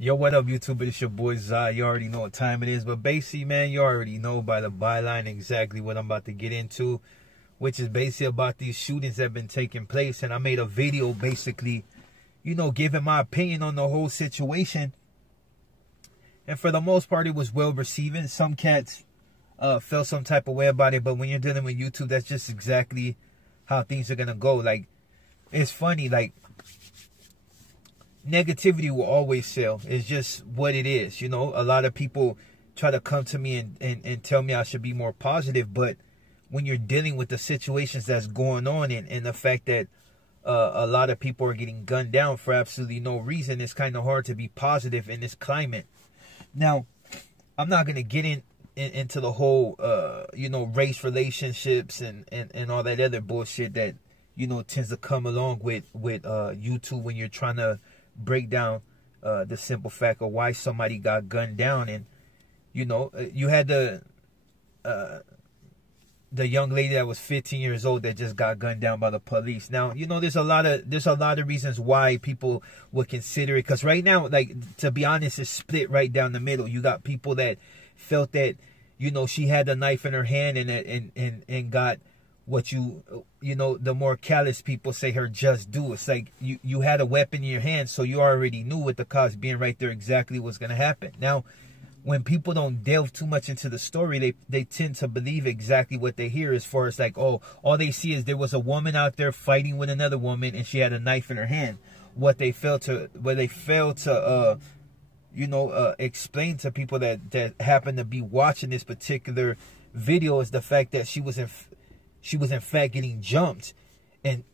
Yo, what up, YouTube? It's your boy Zai. You already know what time it is. But basically, man, you already know by the byline exactly what I'm about to get into, which is basically about these shootings that have been taking place. And I made a video basically, giving my opinion on the whole situation. And for the most part, it was well received. Some cats felt some type of way about it. But when you're dealing with YouTube, that's just exactly how things are going to go. Like, it's funny, like, negativity will always sell. It's just what it is. A lot of people try to come to me and tell me I should be more positive. But when you're dealing with the situations that's going on and the fact that a lot of people are getting gunned down for absolutely no reason, it's kind of hard to be positive in this climate. Now, I'm not going to get into the whole, race relationships and all that other bullshit that, tends to come along with YouTube when you're trying to break down the simple fact of why somebody got gunned down. And you had the young lady that was 15 years old that just got gunned down by the police. Now, there's a lot of reasons why people would consider it, because right now, like, to be honest, it's split right down the middle. You got people that felt that she had a knife in her hand and got what the more callous people say her just due. It's like you had a weapon in your hand, so you already knew with the cops being right there exactly what's going to happen. Now, when people don't delve too much into the story, they tend to believe exactly what they hear, as far as like, oh, all they see is there was a woman out there fighting with another woman and she had a knife in her hand. What they fail to explain to people that happen to be watching this particular video is the fact that she was in fact getting jumped, and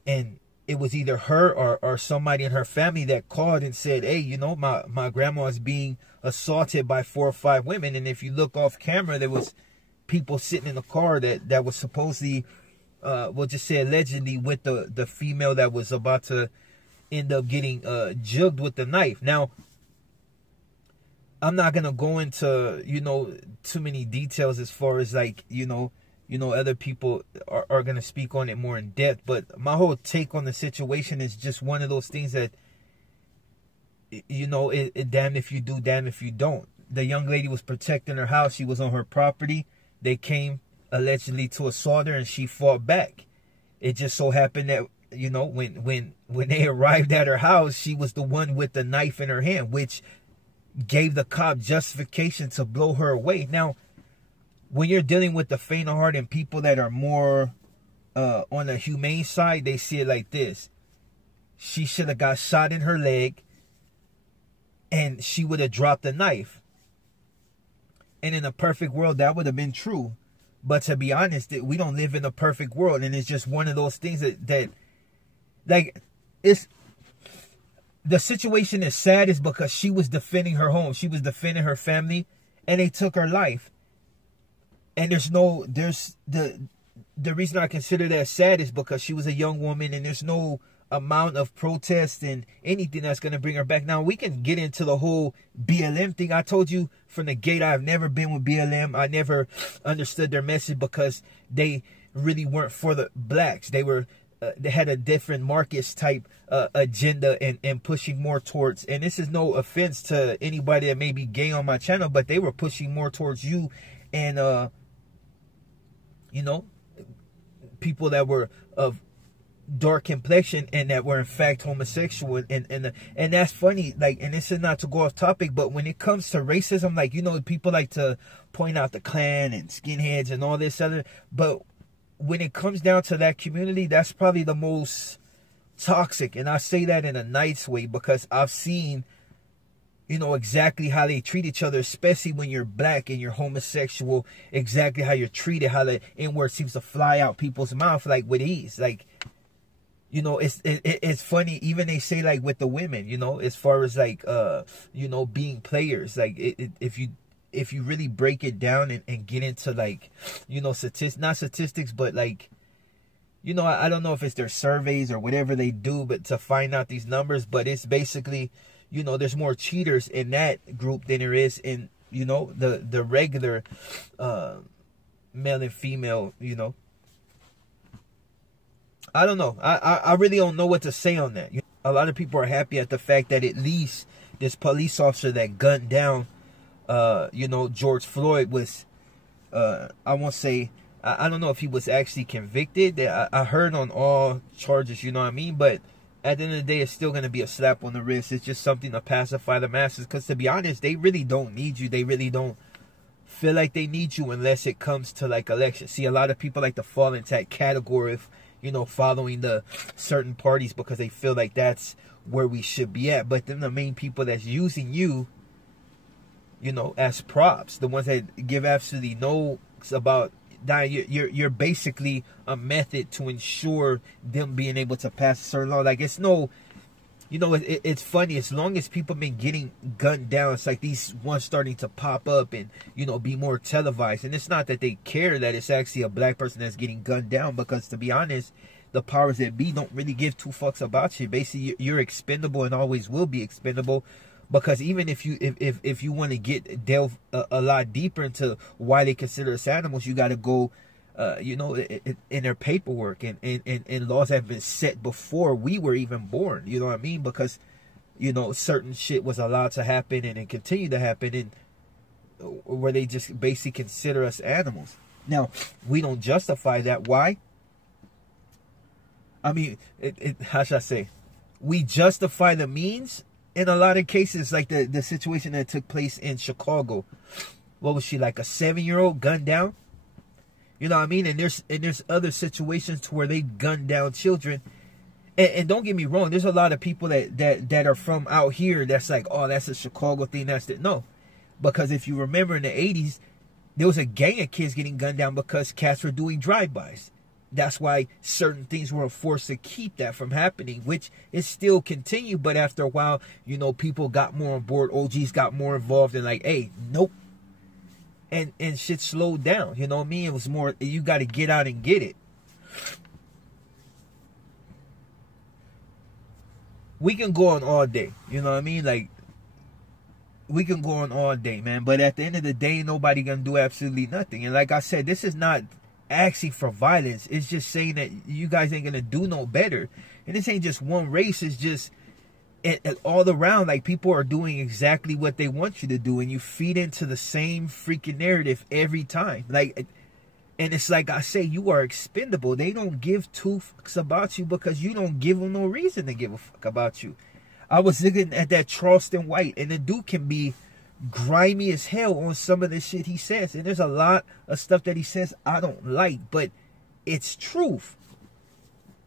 it was either her or somebody in her family that called and said, hey, my grandma is being assaulted by 4 or 5 women. And if you look off camera, there was people sitting in the car that was supposedly, we'll just say allegedly, with the female that was about to end up getting jugged with the knife. Now, I'm not gonna go into too many details as far as like other people are going to speak on it more in depth. But my whole take on the situation is just one of those things that, damn if you do, damn if you don't. The young lady was protecting her house. She was on her property. They came allegedly to assault her and she fought back. It just so happened that, when they arrived at her house, she was the one with the knife in her hand, which gave the cop justification to blow her away. Now, when you're dealing with the faint of heart and people that are more on the humane side, they see it like this. She should have got shot in her leg and she would have dropped the knife. And in a perfect world, that would have been true. But to be honest, we don't live in a perfect world. And it's just one of those things that like, it's... The situation is sad is because she was defending her home. She was defending her family and they took her life. And the reason I consider that sad is because she was a young woman and there's no amount of protest and anything that's going to bring her back. Now, we can get into the whole BLM thing. I told you from the gate, I've never been with BLM. I never understood their message because they really weren't for the blacks. They had a different Marcus type agenda and pushing more towards, and this is no offense to anybody that may be gay on my channel, but they were pushing more towards you and people that were of dark complexion and that were in fact homosexual, and that's funny. Like, and this is not to go off topic, but when it comes to racism, like, people like to point out the Klan and skinheads and all this other, but when it comes down to that community, that's probably the most toxic. And I say that in a nice way because I've seen exactly how they treat each other, especially when you're black and you're homosexual, exactly how you're treated, how the N-word seems to fly out people's mouth like with ease. Like, it's funny, even they say like with the women, as far as like, being players, like if you really break it down and get into like, not statistics, but like, I don't know if it's their surveys or whatever they do, but to find out these numbers, but it's basically, there's more cheaters in that group than there is in, the regular male and female, I don't know. I really don't know what to say on that. a lot of people are happy at the fact that at least this police officer that gunned down, you know, George Floyd was, I won't say, I don't know if he was actually convicted. I heard on all charges, you know what I mean? But at the end of the day, it's still going to be a slap on the wrist. It's just something to pacify the masses. Because to be honest, they really don't need you. They really don't feel like they need you unless it comes to like elections. See, a lot of people like to fall into that category of, you know, following the certain parties because they feel like that's where we should be at. But then the main people that's using you, you know, as props, the ones that give absolutely no about dying, you're basically a method to ensure them being able to pass a certain law. Like, it's no, you know, it's funny, as long as people been getting gunned down, it's like these ones starting to pop up and, you know, be more televised. And it's not that they care that it's actually a black person that's getting gunned down, because to be honest, the powers that be don't really give two fucks about you. Basically, you're expendable and always will be expendable. Because even if you want to delve a lot deeper into why they consider us animals, you got to go, you know, in their paperwork and laws have been set before we were even born. You know what I mean? Because, you know, certain shit was allowed to happen and it continued to happen, and where they just basically consider us animals. Now, we don't justify that. Why? I mean, how should I say? We justify the means. In a lot of cases, like the situation that took place in Chicago. What was she, like a 7-year-old gunned down? You know what I mean? And there's other situations to where they gun down children. And don't get me wrong, there's a lot of people that are from out here that's like, oh, that's a Chicago thing. That's it. No. Because if you remember in the 80s, there was a gang of kids getting gunned down because cats were doing drive-bys. That's why certain things were forced to keep that from happening, which is still continue. But after a while, you know, people got more on board. OGs got more involved and like, hey, nope. And shit slowed down. You know what I mean? It was more, you got to get out and get it. We can go on all day. You know what I mean? Like, we can go on all day, man. But at the end of the day, nobody gonna do absolutely nothing. And like I said, this is not asking for violence. It's just saying that you guys ain't gonna do no better. And this ain't just one race. It's just all around. Like, people are doing exactly what they want you to do, and you feed into the same freaking narrative every time. Like, and it's like I say, you are expendable. They don't give two fucks about you because you don't give them no reason to give a fuck about you. I was looking at that Charleston White, and the dude can be grimy as hell on some of the shit he says, and there's a lot of stuff that he says I don't like, but it's truth.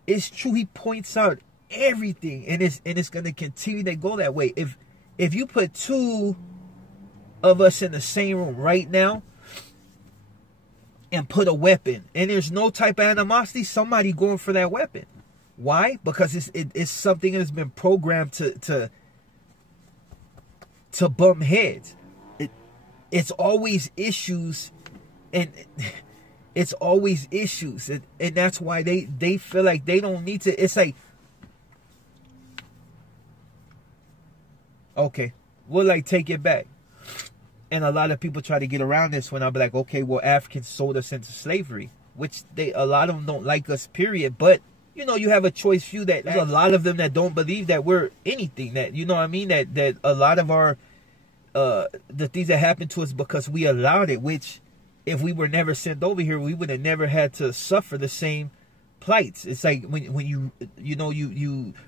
It's true. He points out everything, and it's gonna continue to go that way. If you put two of us in the same room right now and put a weapon, and there's no type of animosity, somebody going for that weapon. Why? Because it's something that's been programmed to bump heads. It's always issues, and it's always issues, and that's why they feel like they don't need to. It's like, okay, we'll like take it back. And a lot of people try to get around this when I'll be like, okay, well, Africans sold us into slavery, which a lot of them don't like us, period. But you know, you have a choice few that there's a lot of them that don't believe that we're anything. That, you know what I mean? That a lot of our the things that happened to us because we allowed it, which if we were never sent over here, we would have never had to suffer the same plights. It's like when you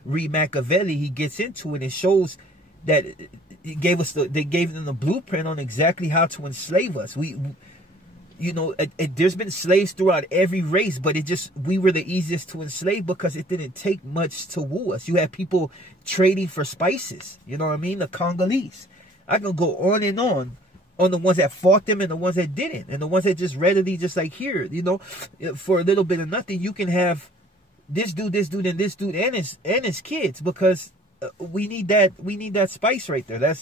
read Machiavelli, he gets into it and shows that they gave them the blueprint on exactly how to enslave us. There's been slaves throughout every race, but we were the easiest to enslave because it didn't take much to woo us. You had people trading for spices, you know what I mean? The Congolese. I can go on and on the ones that fought them and the ones that didn't, and the ones that just readily just like, here, you know, for a little bit of nothing, you can have this dude, and this dude, and his kids, because we need that spice right there.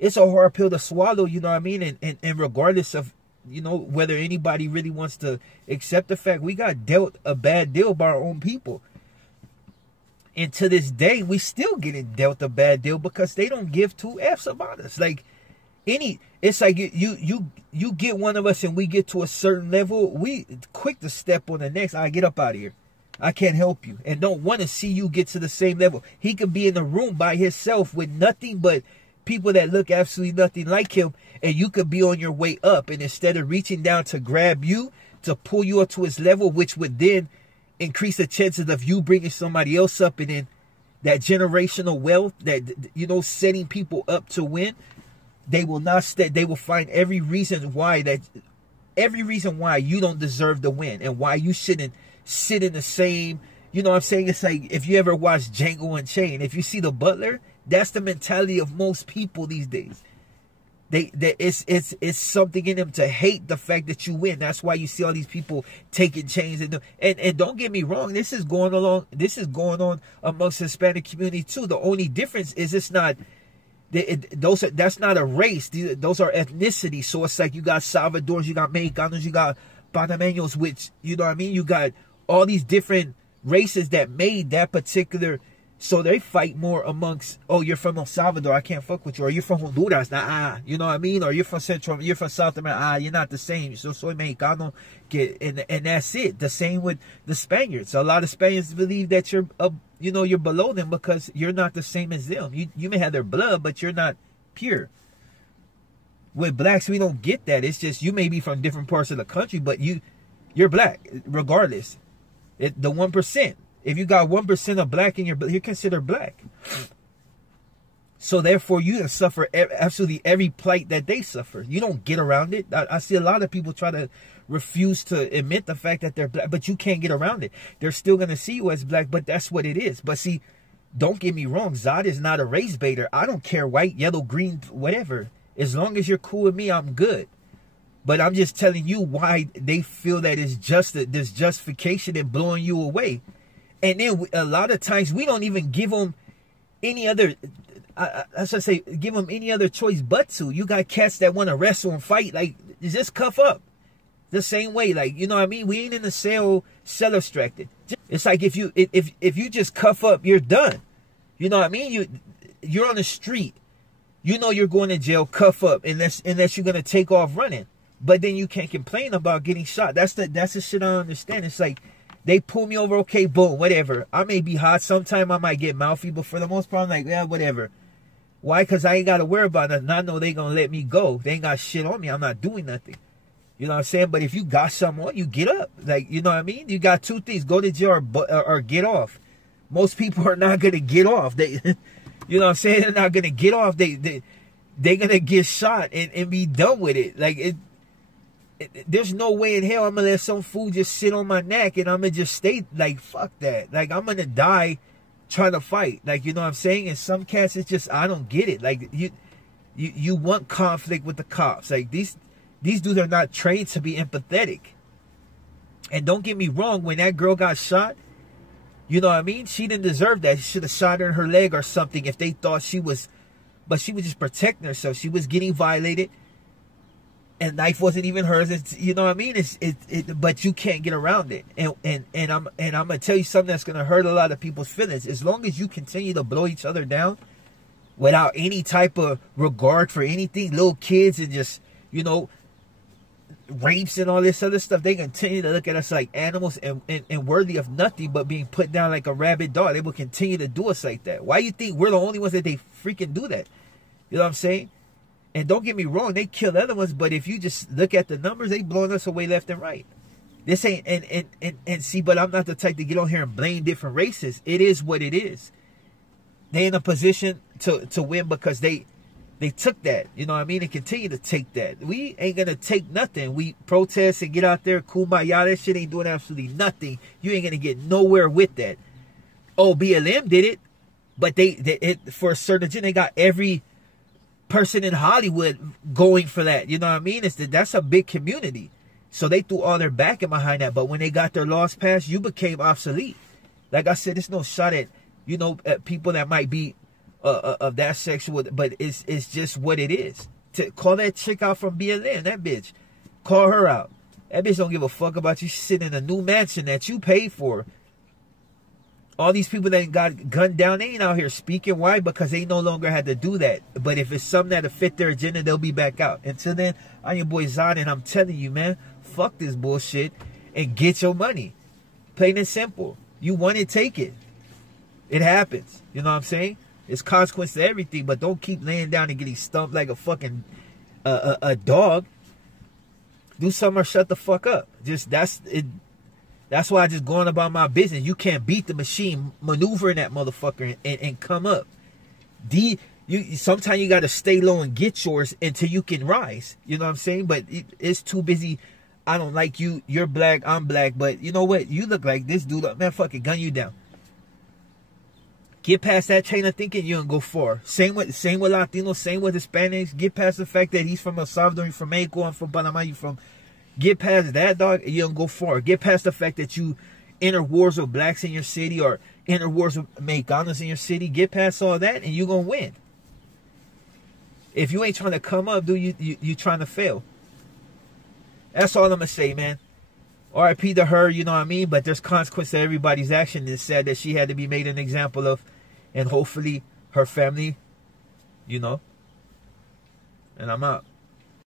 It's a hard pill to swallow, you know what I mean? And regardless of, you know, whether anybody really wants to accept the fact, we got dealt a bad deal by our own people. And to this day, we still getting dealt a bad deal because they don't give two F's about us. Like, it's like you get one of us and we get to a certain level, we quick to step on the next. I get up out of here. I can't help you and don't want to see you get to the same level. He could be in a room by himself with nothing but people that look absolutely nothing like him, and you could be on your way up, and instead of reaching down to grab you, to pull you up to his level, which would then increase the chances of you bringing somebody else up, and then that generational wealth, that, you know, setting people up to win, they will not stay. They will find every reason why you don't deserve the win, and why you shouldn't sit in the same, you know what I'm saying? It's like, if you ever watch Django Unchained, if you see the butler, that's the mentality of most people these days. It's something in them to hate the fact that you win. That's why you see all these people taking chains and don't get me wrong, this is going on amongst the Hispanic community too. The only difference is it's not that's not a race. Those are ethnicities. So it's like you got Salvadorans, you got Mexicanos, you got Panameños, which, you know what I mean? You got all these different races that made that particular. So they fight more amongst, oh, you're from El Salvador, I can't fuck with you. Or you're from Honduras, nah, you know what I mean? Or you're from you're from South America, you're not the same. So soy Mexicano, and that's it. The same with the Spaniards. A lot of Spaniards believe that you're, you're below them because you're not the same as them. You may have their blood, but you're not pure. With blacks, we don't get that. It's just, you may be from different parts of the country, but you're black, regardless. The 1%. If you got 1% of black in you're considered black. So therefore, you suffer absolutely every plight that they suffer. You don't get around it. I see a lot of people try to refuse to admit the fact that they're black, but you can't get around it. They're still going to see you as black, but that's what it is. But see, don't get me wrong. Zod is not a race baiter. I don't care white, yellow, green, whatever. As long as you're cool with me, I'm good. But I'm just telling you why they feel that it's just this justification in blowing you away. And then a lot of times we don't even give them any other, I should say, give them any other choice but to. You got cats that want to wrestle and fight, like, just cuff up. The same way, like, you know what I mean? We ain't in the cell abstracted. It's like if you just cuff up, you're done. You know what I mean? You're on the street. You know you're going to jail, cuff up, unless you're gonna take off running. But then you can't complain about getting shot. That's the shit I don't understand. It's like, they pull me over, okay, boom, whatever. I may be hot. Sometime I might get mouthy, but for the most part, I'm like, yeah, whatever. Why? Because I ain't got to worry about nothing. I know they going to let me go. They ain't got shit on me. I'm not doing nothing. You know what I'm saying? But if you got something on, you get up. Like, you know what I mean? You got two things. Go to jail or get off. Most people are not going to get off. They, you know what I'm saying? They're not going to get off. They're going to get shot and be done with it. Like, there's no way in hell I'm gonna let some fool just sit on my neck and I'm gonna just stay like, fuck that. Like, I'm gonna die trying to fight. Like, you know what I'm saying? And some cats, it's just, I don't get it. Like, you want conflict with the cops. Like, these dudes are not trained to be empathetic. And don't get me wrong, when that girl got shot, you know what I mean? She didn't deserve that. She should have shot her in her leg or something if they thought she was, but she was just protecting herself. She was getting violated. And knife wasn't even hers. It's, you know what I mean? But you can't get around it. And I'm gonna tell you something that's gonna hurt a lot of people's feelings. As long as you continue to blow each other down without any type of regard for anything, little kids and just, you know, rapes and all this other stuff, they continue to look at us like animals and worthy of nothing but being put down like a rabid dog. They will continue to do us like that. Why you think we're the only ones that they freaking do that? You know what I'm saying? And don't get me wrong, they kill other ones, but if you just look at the numbers, they blowing us away left and right. This ain't, and see, but I'm not the type to get on here and blame different races. It is what it is. They in a position to win because they took that, you know what I mean, and continue to take that. We ain't gonna take nothing. We protest and get out there, kumbaya, that shit ain't doing absolutely nothing. You ain't gonna get nowhere with that. Oh, BLM did it, but they for a certain agenda, they got every person in Hollywood going for that. You know what I mean? That's a big community. So they threw all their backing behind that. But when they got their laws passed, you became obsolete. Like I said, it's no shot at, you know, at people that might be of that sexual, but it's just what it is. To call that chick out from BLM, that bitch, call her out. That bitch don't give a fuck about you sitting in a new mansion that you paid for. All these people that got gunned down, they ain't out here speaking. Why? Because they no longer had to do that. But if it's something that'll fit their agenda, they'll be back out. Until then, I'm your boy Zod, and I'm telling you, man, fuck this bullshit and get your money. Plain and simple. You want it, take it. It happens. You know what I'm saying? It's consequence to everything, but don't keep laying down and getting stumped like a fucking a dog. Do something or shut the fuck up. Just that's it. That's why I just going about my business. You can't beat the machine maneuvering that motherfucker and come up. Sometimes you got to stay low and get yours until you can rise. You know what I'm saying? But it's too busy. I don't like you. You're black. I'm black. But you know what? You look like this dude. Man, fucking gun you down. Get past that chain of thinking, you don't go far. Same with Latinos, same with Hispanics. Get past the fact that he's from El Salvador, you're from Mexico, I'm from Panama, you from. Get past that, dog, you don't go far. Get past the fact that you enter wars with blacks in your city or enter wars with Mexicanos in your city. Get past all that and you're going to win. If you ain't trying to come up, dude, you trying to fail. That's all I'm going to say, man. RIP to her, you know what I mean? But there's consequence to everybody's action. It's sad that she had to be made an example of. And hopefully her family, you know. And I'm out.